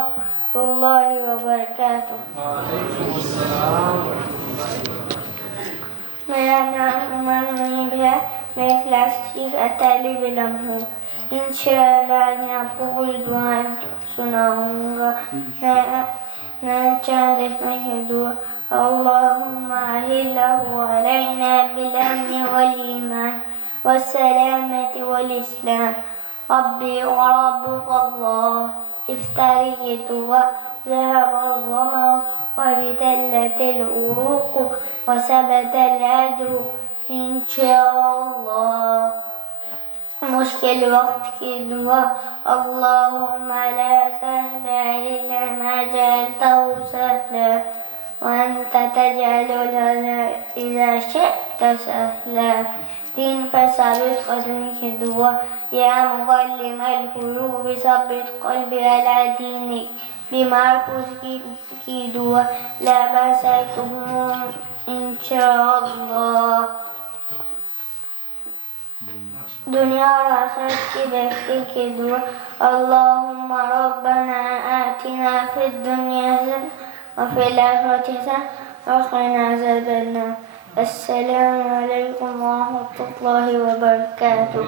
ورحمة الله وبركاته. Meğer umarım biha meklastik atali bilamhu. İnşallah yapul dua sunahunga. Ne çandek mehdu. Allahumma ahillahu aleyna bilamni vel iman ve selameti vel islam. Rabbi ve Rabbuka Allah. İftariyyetu ve zahara zaman وابتلت العروق وثبت الأجر إن شاء الله. مشكل وقت کی دعا اللهم لا سهل إلا ما جعلته سهلا وأنت تجعل الحزن إذا شئت سهلا. دين فثبت قدمي کی دعا يا مغلم القلوب ثبت قلبي على دينك. بمركز کی دعا لا بأسكم إن شاء الله. دنیا اور آخرت کی بہتری کی دعا اللهم ربنا آتنا في الدنيا حسنة وفي الآخرة حسنة وقنا عذاب النار. السلام عليكم ورحمة الله وبركاته.